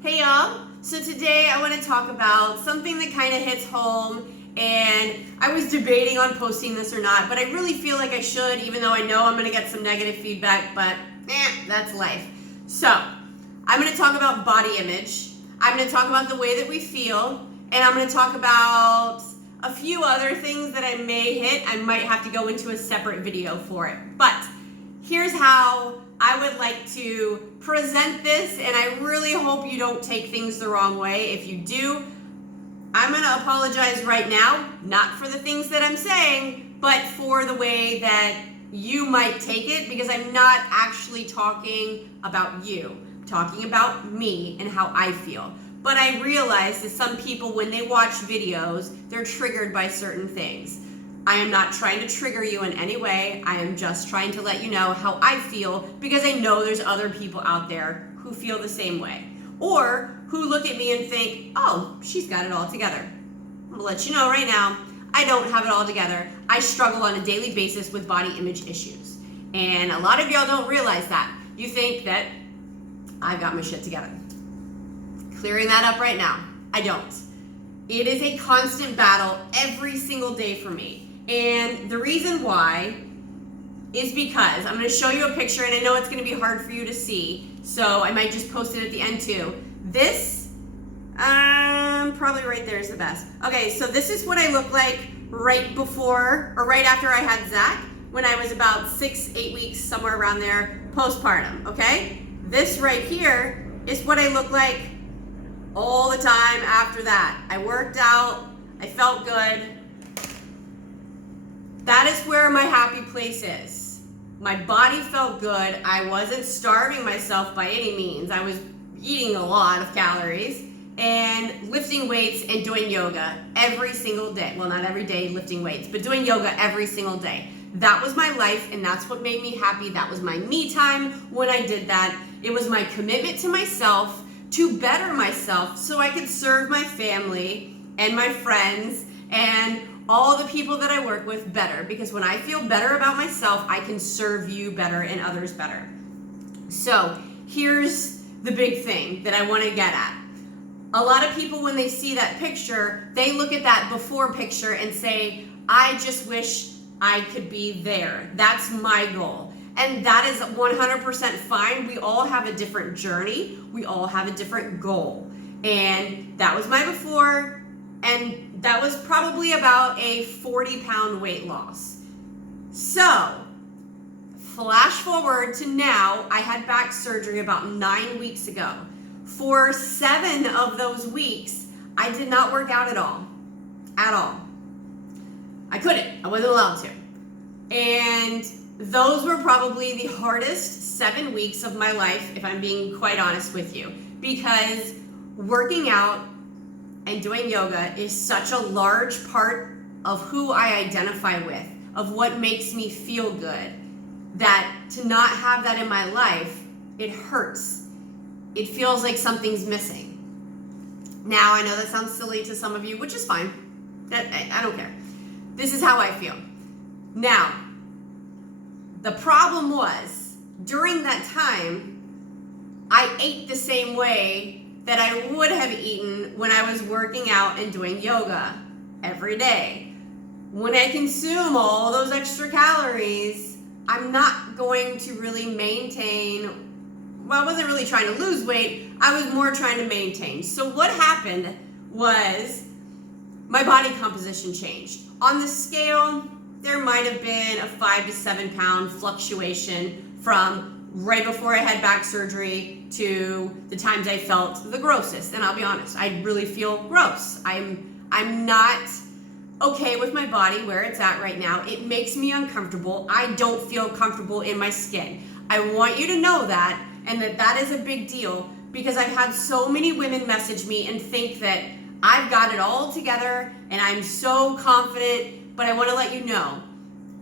Hey y'all, so today I want to talk about something that kind of hits home, and I was debating on posting this or not, but I really feel like I should, even though I know I'm going to get some negative feedback, but that's life. So, I'm going to talk about body image, I'm going to talk about the way that we feel, and I'm going to talk about a few other things that I may hit. I might have to go into a separate video for it, but here's how I would like to present this, and I really hope you don't take things the wrong way. If you do, I'm going to apologize right now, not for the things that I'm saying, but for the way that you might take it, because I'm not actually talking about you. I'm talking about me and how I feel. But I realize that some people, when they watch videos, they're triggered by certain things. I am not trying to trigger you in any way. I am just trying to let you know how I feel, because I know there's other people out there who feel the same way, or who look at me and think, oh, she's got it all together. I'm gonna let you know right now, I don't have it all together. I struggle on a daily basis with body image issues. And a lot of y'all don't realize that. You think that I've got my shit together. Clearing that up right now, I don't. It is a constant battle every single day for me. And the reason why is because I'm going to show you a picture, and I know it's going to be hard for you to see, so I might just post it at the end too. This, probably right there is the best. Okay, so this is what I look like right before, or right after I had Zach, when I was about 6-8 weeks, somewhere around there, postpartum, okay? This right here is what I look like all the time after that. I worked out, I felt good. That is where my happy place is. My body felt good. I wasn't starving myself by any means. I was eating a lot of calories and lifting weights and doing yoga every single day. Well, not every day lifting weights, but doing yoga every single day. That was my life, and that's what made me happy. That was my me time when I did that. It was my commitment to myself to better myself so I could serve my family and my friends and all the people that I work with better, because when I feel better about myself, I can serve you better and others better. So here's the big thing that I want to get at. A lot of people, when they see that picture, they look at that before picture and say, I just wish I could be there. That's my goal. And that is 100% fine. We all have a different journey. We all have a different goal. And that was my before, and that was probably about a 40-pound weight loss. So, flash forward to now, I had back surgery about 9 weeks ago. For 7 of those weeks, I did not work out at all. At all. I couldn't. I wasn't allowed to. And those were probably the hardest 7 weeks of my life, if I'm being quite honest with you, because working out and doing yoga is such a large part of who I identify with, of what makes me feel good, that to not have that in my life, it hurts. It feels like something's missing. Now, I know that sounds silly to some of you, which is fine. I don't care. This is how I feel. Now, the problem was, during that time, I ate the same way that I would have eaten when I was working out and doing yoga every day. When I consume all those extra calories, I'm not going to really maintain. Well, I wasn't really trying to lose weight. I was more trying to maintain. So what happened was my body composition changed. On the scale, there might have been a 5 to 7 pound fluctuation from right before I had back surgery to the times I felt the grossest. And I'll be honest, I really feel gross. I'm not okay with my body where it's at right now. It makes me uncomfortable. I don't feel comfortable in my skin. I want you to know that, and that is a big deal, because I've had so many women message me and think that I've got it all together and I'm so confident, but I want to let you know,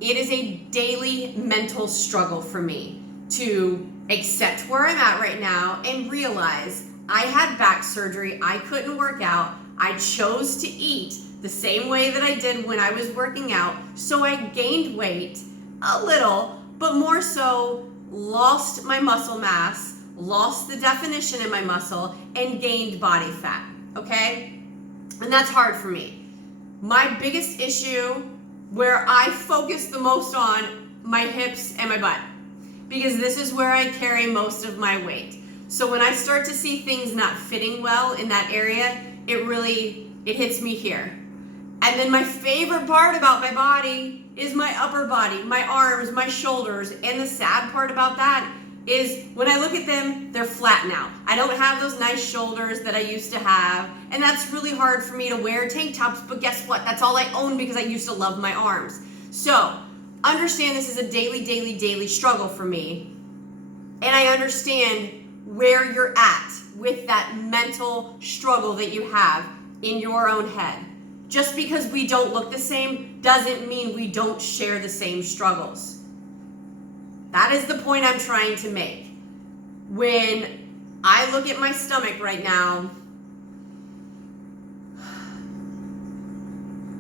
it is a daily mental struggle for me to accept where I'm at right now and realize I had back surgery, I couldn't work out, I chose to eat the same way that I did when I was working out, so I gained weight a little, but more so lost my muscle mass, lost the definition in my muscle, and gained body fat, okay? And that's hard for me. My biggest issue, where I focus the most on, my hips and my butt, because this is where I carry most of my weight. So when I start to see things not fitting well in that area, it hits me here. And then my favorite part about my body is my upper body, my arms, my shoulders. And the sad part about that is when I look at them, they're flat now. I don't have those nice shoulders that I used to have. And that's really hard for me to wear tank tops. But guess what? That's all I own because I used to love my arms. So understand this is a daily struggle for me. And I understand where you're at with that mental struggle that you have in your own head. Just because we don't look the same doesn't mean we don't share the same struggles. That is the point I'm trying to make. When I look at my stomach right now,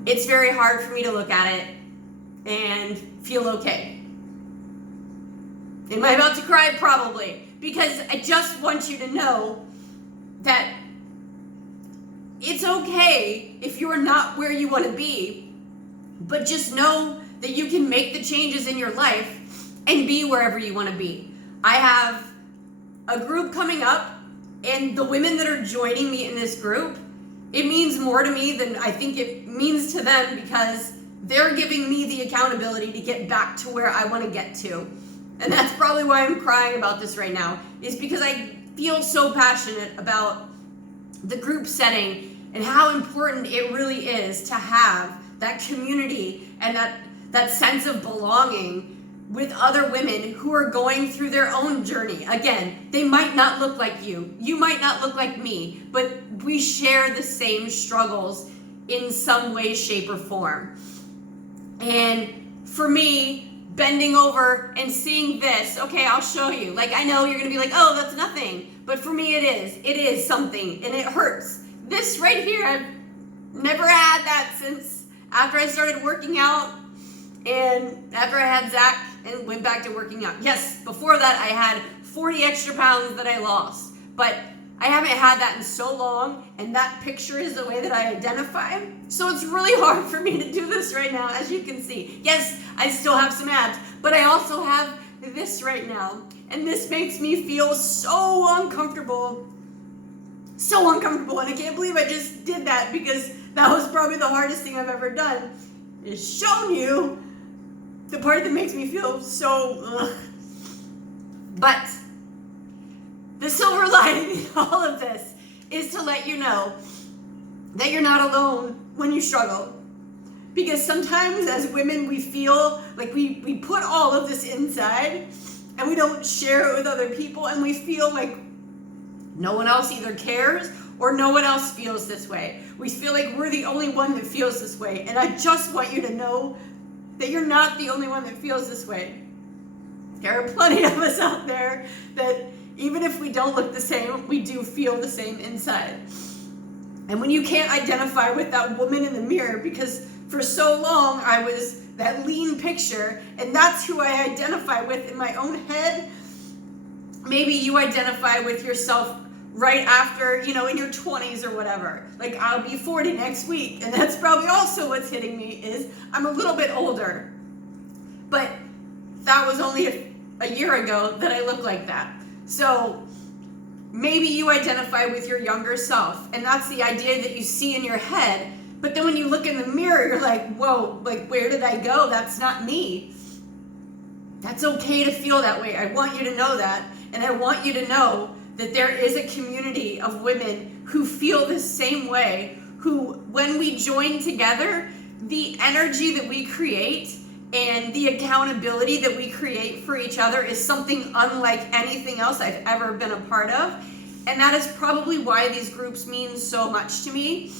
it's very hard for me to look at it and feel okay. Am I about to cry? Probably. Because I just want you to know that it's okay if you're not where you want to be, but just know that you can make the changes in your life and be wherever you want to be. I have a group coming up, and the women that are joining me in this group, it means more to me than I think it means to them, because they're giving me the accountability to get back to where I want to get to. And that's probably why I'm crying about this right now, is because I feel so passionate about the group setting and how important it really is to have that community and that sense of belonging with other women who are going through their own journey. Again, they might not look like you. You might not look like me, but we share the same struggles in some way, shape, or form. And for me, bending over and seeing this, okay, I'll show you. Like, I know you're gonna be like, oh, that's nothing. But for me, it is something, and it hurts. This right here, I've never had that since after I started working out and after I had Zach and went back to working out. Yes, before that, I had 40 extra pounds that I lost, but I haven't had that in so long, and that picture is the way that I identify. So it's really hard for me to do this right now, as you can see. Yes, I still have some abs, but I also have this right now, and this makes me feel so uncomfortable. So uncomfortable, and I can't believe I just did that, because that was probably the hardest thing I've ever done, is shown you the part that makes me feel so ugh. But the silver lining in all of this is to let you know that you're not alone when you struggle. Because sometimes as women, we feel like we put all of this inside and we don't share it with other people, and we feel like no one else either cares or no one else feels this way. We feel like we're the only one that feels this way. And I just want you to know that you're not the only one that feels this way. There are plenty of us out there that even if we don't look the same, we do feel the same inside. And when you can't identify with that woman in the mirror, because for so long I was that lean picture, and that's who I identify with in my own head, maybe you identify with yourself right after, in your 20s or whatever. Like, I'll be 40 next week, and that's probably also what's hitting me, is I'm a little bit older. But that was only a year ago that I looked like that. So maybe you identify with your younger self, and that's the idea that you see in your head. But then when you look in the mirror, you're like, whoa, like, where did I go? That's not me. That's okay to feel that way. I want you to know that. And I want you to know that there is a community of women who feel the same way, who, when we join together, the energy that we create and the accountability that we create for each other is something unlike anything else I've ever been a part of. And that is probably why these groups mean so much to me,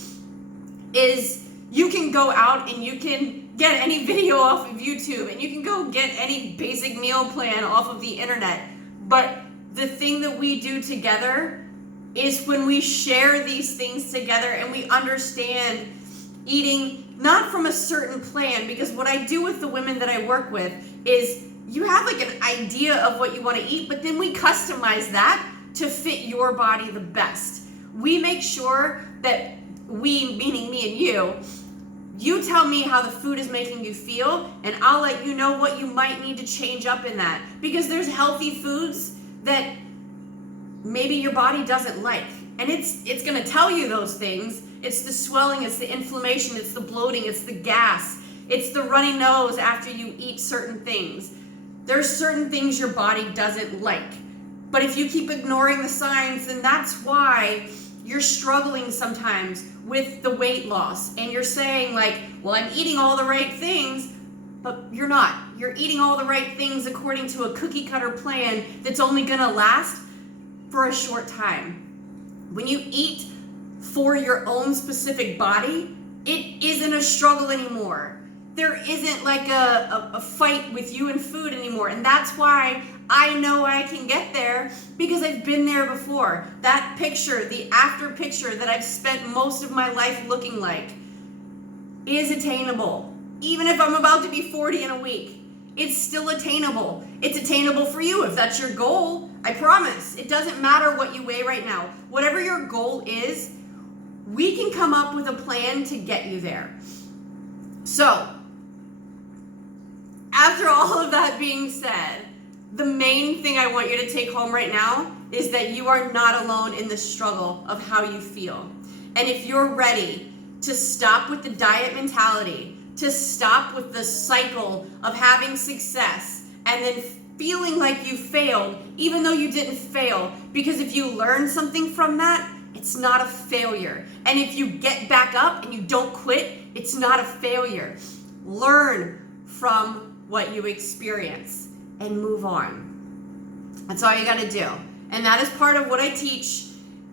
is you can go out and you can get any video off of YouTube, and you can go get any basic meal plan off of the internet. But the thing that we do together is when we share these things together and we understand eating not from a certain plan, because what I do with the women that I work with is you have like an idea of what you want to eat, but then we customize that to fit your body the best. We make sure that we, meaning me and you tell me how the food is making you feel, and I'll let you know what you might need to change up in that. Because there's healthy foods that maybe your body doesn't like. And it's gonna tell you those things. It's the swelling, it's the inflammation, it's the bloating, it's the gas, it's the runny nose after you eat certain things. There's certain things your body doesn't like. But if you keep ignoring the signs, then that's why you're struggling sometimes with the weight loss. And you're saying like, well, I'm eating all the right things, but you're not. You're eating all the right things according to a cookie cutter plan that's only gonna last for a short time. When you eat for your own specific body, it isn't a struggle anymore. There isn't like a fight with you and food anymore. And that's why I know I can get there, because I've been there before. That picture, the after picture that I've spent most of my life looking like, is attainable. Even if I'm about to be 40 in a week, it's still attainable. It's attainable for you if that's your goal. I promise. It doesn't matter what you weigh right now. Whatever your goal is, we can come up with a plan to get you there. So, after all of that being said, the main thing I want you to take home right now is that you are not alone in the struggle of how you feel. And if you're ready to stop with the diet mentality, to stop with the cycle of having success and then feeling like you failed, even though you didn't fail, because if you learn something from that, it's not a failure. And if you get back up and you don't quit, it's not a failure. Learn from what you experience and move on. That's all you got to do. And that is part of what I teach.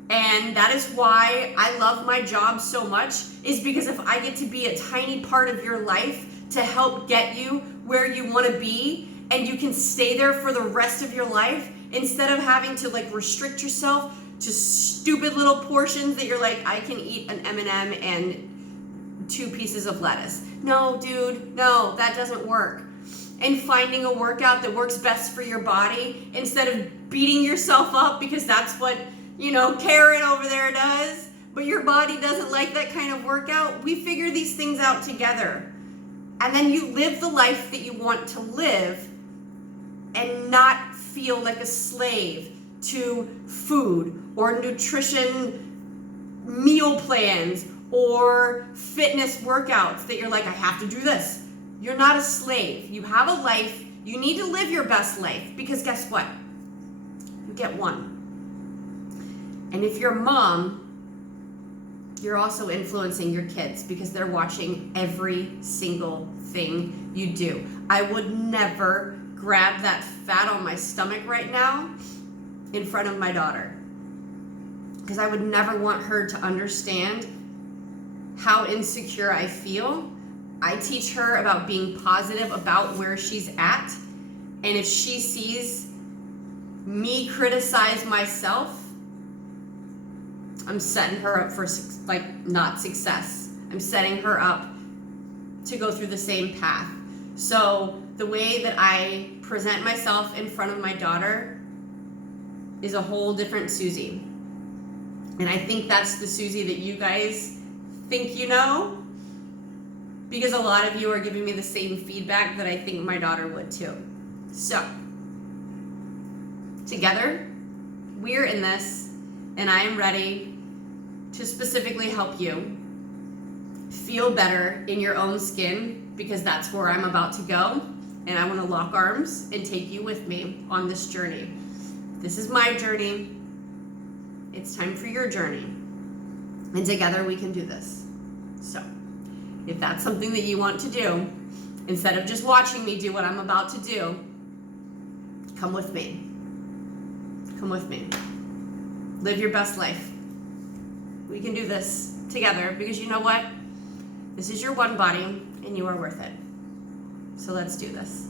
And that is why I love my job so much, is because if I get to be a tiny part of your life to help get you where you want to be, and you can stay there for the rest of your life, instead of having to like restrict yourself to stupid little portions that you're like, I can eat an M&M and 2 pieces of lettuce. No, dude, no, that doesn't work. And finding a workout that works best for your body instead of beating yourself up because that's what, Karen over there does, but your body doesn't like that kind of workout. We figure these things out together. And then you live the life that you want to live and not feel like a slave to food or nutrition meal plans or fitness workouts that you're like, I have to do this. You're not a slave. You have a life. You need to live your best life, because guess what? You get one. And if you're a mom, you're also influencing your kids because they're watching every single thing you do. I would never grab that fat on my stomach right now in front of my daughter, because I would never want her to understand how insecure I feel. I teach her about being positive about where she's at. And if she sees me criticize myself, I'm setting her up for not success. I'm setting her up to go through the same path. So the way that I present myself in front of my daughter is a whole different Susie. And I think that's the Susie that you guys think you know, because a lot of you are giving me the same feedback that I think my daughter would too. So, together, we're in this, and I am ready to specifically help you feel better in your own skin, because that's where I'm about to go, and I want to lock arms and take you with me on this journey. This is my journey. It's time for your journey. And together we can do this. So, if that's something that you want to do, instead of just watching me do what I'm about to do, come with me. Come with me. Live your best life. We can do this together, because you know what? This is your one body and you are worth it. So let's do this.